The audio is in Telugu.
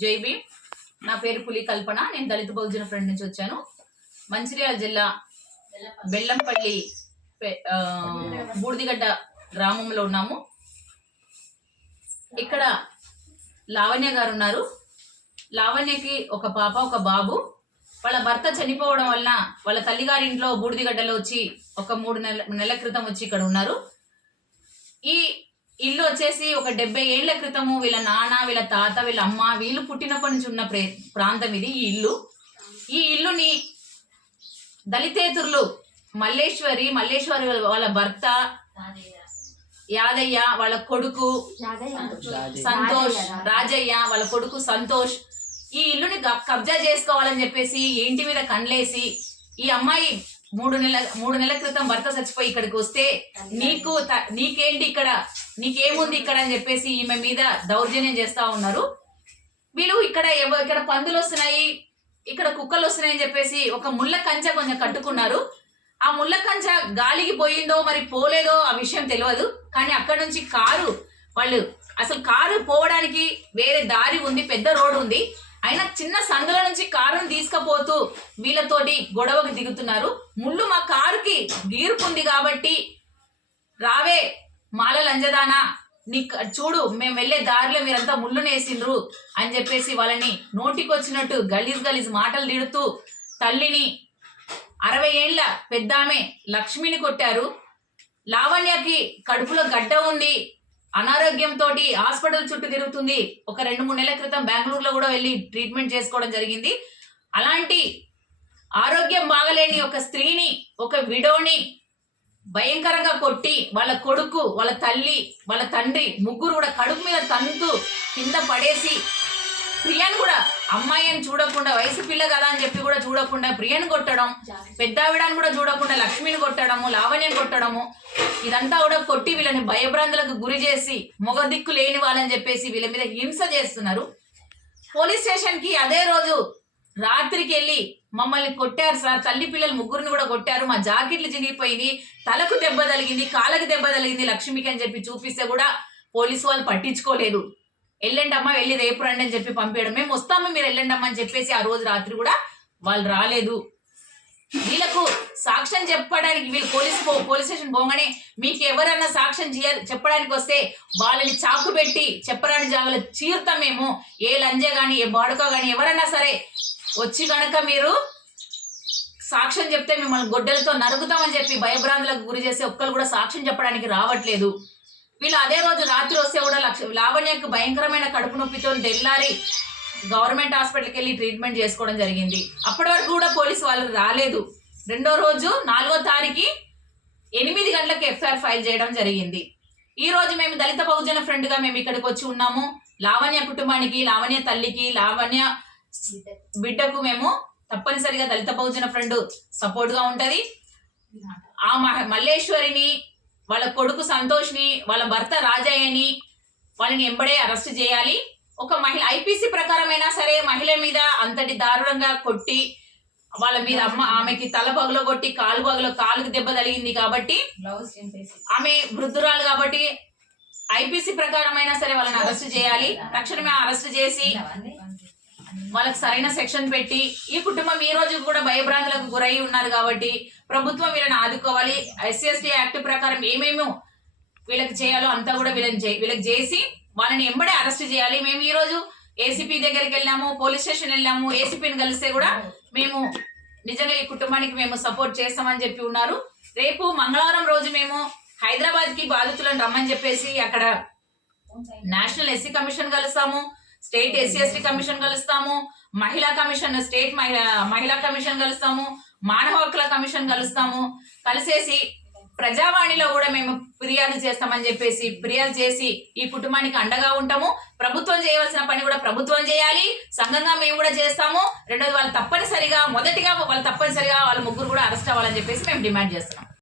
జై భీమ్. నా పేరు పులి కల్పన. నేను దళిత బహుజన ఫ్రంట్ నుంచి వచ్చాను. మంచిర్యాల జిల్లా బెల్లంపల్లి బూడిదిగడ్డ గ్రామంలో ఉన్నాము. ఇక్కడ లావణ్య గారు ఉన్నారు. లావణ్యకి ఒక పాప ఒక బాబు. వాళ్ళ భర్త చనిపోవడం వలన వాళ్ళ తల్లిగారింట్లో బూడిదిగడ్డలో వచ్చి ఒక 3 నెలల క్రితం వచ్చి ఇక్కడ ఉన్నారు. ఈ ఇల్లు వచ్చేసి ఒక 70 ఏళ్ల క్రితము వీళ్ళ నాన్న, వీళ్ళ తాత, వీళ్ళ అమ్మ, వీళ్ళు పుట్టినప్పటి నుంచి ఉన్న ప్రాంతం ఇది. ఈ ఇల్లుని దళితేతరులు మల్లేశ్వరి వాళ్ళ భర్త యాదయ్య, వాళ్ళ కొడుకు సంతోష్, రాజయ్య వాళ్ళ కొడుకు సంతోష్ ఈ ఇల్లుని కబ్జా చేసుకోవాలని చెప్పేసి ఇంటి మీద కండ్లేసి, ఈ అమ్మాయి 3 నెలల క్రితం భర్త చచ్చిపోయి ఇక్కడికి వస్తే నీకేంటి ఇక్కడ, నీకేముంది ఇక్కడ అని చెప్పేసి ఈమె మీద దౌర్జన్యం చేస్తా ఉన్నారు. వీళ్ళు ఇక్కడ పందులు వస్తున్నాయి, ఇక్కడ కుక్కలు వస్తున్నాయని చెప్పేసి ఒక ముళ్ళ కంచె కొంచెం కట్టుకున్నారు. ఆ ముళ్ళ కంచె గాలికి పోయిందో మరి పోలేదో ఆ విషయం తెలియదు. కానీ అక్కడ నుంచి కారు పోవడానికి వేరే దారి ఉంది, పెద్ద రోడ్డు ఉంది. అయినా చిన్న సందుల నుంచి కారుని తీసుకుపోతూ వీళ్ళతోటి గొడవకు దిగుతున్నారు. ముళ్ళు మా కారుకి గీరుకుంది కాబట్టి రావే మాల లంజదానా, చూడు మేము వెళ్లే దారిలో మీరంతా ముళ్ళునేసిండ్రు అని చెప్పేసి వాళ్ళని నోటికొచ్చినట్టు గలీజ్ మాటలు తిడుతూ తల్లిని 60 ఏళ్ల పెద్దామె లక్ష్మిని కొట్టారు. లావణ్యకి కడుపులో గడ్డ ఉంది, అనారోగ్యంతో హాస్పిటల్ చుట్టూ తిరుగుతుంది. ఒక 2-3 నెలల క్రితం బెంగళూరులో కూడా వెళ్ళి ట్రీట్మెంట్ చేసుకోవడం జరిగింది. అలాంటి ఆరోగ్యం బాగలేని ఒక స్త్రీని, ఒక విడోని భయంకరంగా కొట్టి వాళ్ళ కొడుకు, వాళ్ళ తల్లి, వాళ్ళ తండ్రి ముగ్గురు కూడా కడుపు మీద తంతు కింద పడేసి, ప్రియను కూడా అమ్మాయి అని చూడకుండా, వయసు పిల్ల కదా అని చెప్పి కూడా చూడకుండా ప్రియను కొట్టడం, పెద్దావిడని కూడా చూడకుండా లక్ష్మిని కొట్టడము, లావణ్యని కొట్టడము, ఇదంతా కూడా కొట్టి వీళ్ళని భయభ్రాంతులకు గురి చేసి మొగ దిక్కు లేని వాళ్ళని చెప్పేసి వీళ్ళ మీద హింస చేస్తున్నారు. పోలీస్ స్టేషన్ కి అదే రోజు రాత్రికి వెళ్ళి మమ్మల్ని కొట్టారు సార్, తల్లి పిల్లలు ముగ్గురిని కూడా కొట్టారు, మా జాకెట్లు చినిగిపోయింది, తలకు దెబ్బ తగిలింది, కాళ్ళకి దెబ్బ తగిలింది లక్ష్మికి అని చెప్పి చూపిస్తే కూడా పోలీసు వాళ్ళు పట్టించుకోలేదు. వెళ్ళండి అమ్మ, వెళ్ళి రేపు రండి అని చెప్పి పంపించడం. మేము వస్తాము, మీరు వెళ్ళండి అమ్మ అని చెప్పేసి ఆ రోజు రాత్రి కూడా వాళ్ళు రాలేదు. వీళ్ళకు సాక్ష్యం చెప్పడానికి వీళ్ళు పోలీస్ స్టేషన్ పోగానే మీకు ఎవరైనా సాక్ష్యం చెప్పడానికి వస్తే వాళ్ళని చాకు పెట్టి చెప్పరాని జాగాలో చీరుతాం మేము. ఏ లంజ గాని, ఏ బాడుక గాని ఎవరైనా సరే వచ్చి కనుక మీరు సాక్ష్యం చెప్తే మిమ్మల్ని గొడ్డలతో నరుగుతామని చెప్పి భయభ్రాంతులకు గురి చేసి ఒక్కరు కూడా సాక్ష్యం చెప్పడానికి రావట్లేదు. వీళ్ళు అదే రోజు రాత్రి వస్తే కూడా లావణ్యకు భయంకరమైన కడుపు నొప్పితో తెల్లారి గవర్నమెంట్ హాస్పిటల్కి వెళ్ళి ట్రీట్మెంట్ చేసుకోవడం జరిగింది. అప్పటి వరకు కూడా పోలీసు వాళ్ళు రాలేదు. రెండో రోజు 4వ తారీఖు 8 గంటలకు ఎఫ్ఐఆర్ ఫైల్ చేయడం జరిగింది. ఈ రోజు మేము దళిత బహుజన ఫ్రంట్ గా మేము ఇక్కడికి వచ్చి ఉన్నాము. లావణ్య కుటుంబానికి, లావణ్య తల్లికి, లావణ్య బిడ్డకు మేము తప్పనిసరిగా దళిత బహుజన ఫ్రంట్ సపోర్ట్ గా ఉంటది. ఆ మల్లేశ్వరిని, వాళ్ళ కొడుకు సంతోష్ని, వాళ్ళ భర్త రాజయ్యని వాళ్ళని ఎంబడే అరెస్ట్ చేయాలి. ఒక మహిళ ఐపీసీ ప్రకారమైనా సరే మహిళ మీద అంతటి దారుణంగా కొట్టి వాళ్ళ మీద ఆమెకి తల పగులో కొట్టి కాలుకి దెబ్బ తగిలింది కాబట్టి, ఆమె వృద్ధురాలు కాబట్టి ఐపీసీ ప్రకారమైనా సరే వాళ్ళని అరెస్ట్ చేయాలి. తక్షణమే అరెస్ట్ చేసి వాళ్ళకి సరైన సెక్షన్ పెట్టి, ఈ కుటుంబం ఈ రోజు కూడా భయభ్రాంతులకు గురై ఉన్నారు కాబట్టి ప్రభుత్వం వీళ్ళని ఆదుకోవాలి. SC/ST యాక్ట్ ప్రకారం ఏమేమో వీళ్ళకి చేయాలో అంతా కూడా వీళ్ళకి చేసి వాళ్ళని ఎంబడే అరెస్ట్ చేయాలి. మేము ఈ రోజు ఏసీపీ దగ్గరికి వెళ్ళాము, పోలీస్ స్టేషన్ వెళ్ళాము. ఏసీపీని కలిస్తే కూడా మేము నిజంగా ఈ కుటుంబానికి మేము సపోర్ట్ చేస్తామని చెప్పి ఉన్నారు. రేపు మంగళవారం రోజు మేము హైదరాబాద్ కి బాధితులను రమ్మని చెప్పేసి అక్కడ నేషనల్ SC కమిషన్ కలుస్తాము, స్టేట్ SC/ST కమిషన్ కలుస్తాము, మహిళా కమిషన్, స్టేట్ మహిళా కమిషన్ కలుస్తాము, మానవ హక్కుల కమిషన్ కలుస్తాము. కలిసేసి ప్రజావాణిలో కూడా మేము ఫిర్యాదు చేస్తామని చెప్పేసి ఫిర్యాదు చేసి ఈ కుటుంబానికి అండగా ఉంటాము. ప్రభుత్వం చేయవలసిన పని కూడా ప్రభుత్వం చేయాలి, సంఘంగా మేము కూడా చేస్తాము. రెండోది వాళ్ళు తప్పనిసరిగా వాళ్ళ ముగ్గురు కూడా అరెస్ట్ అవ్వాలని చెప్పేసి మేము డిమాండ్ చేస్తున్నాం.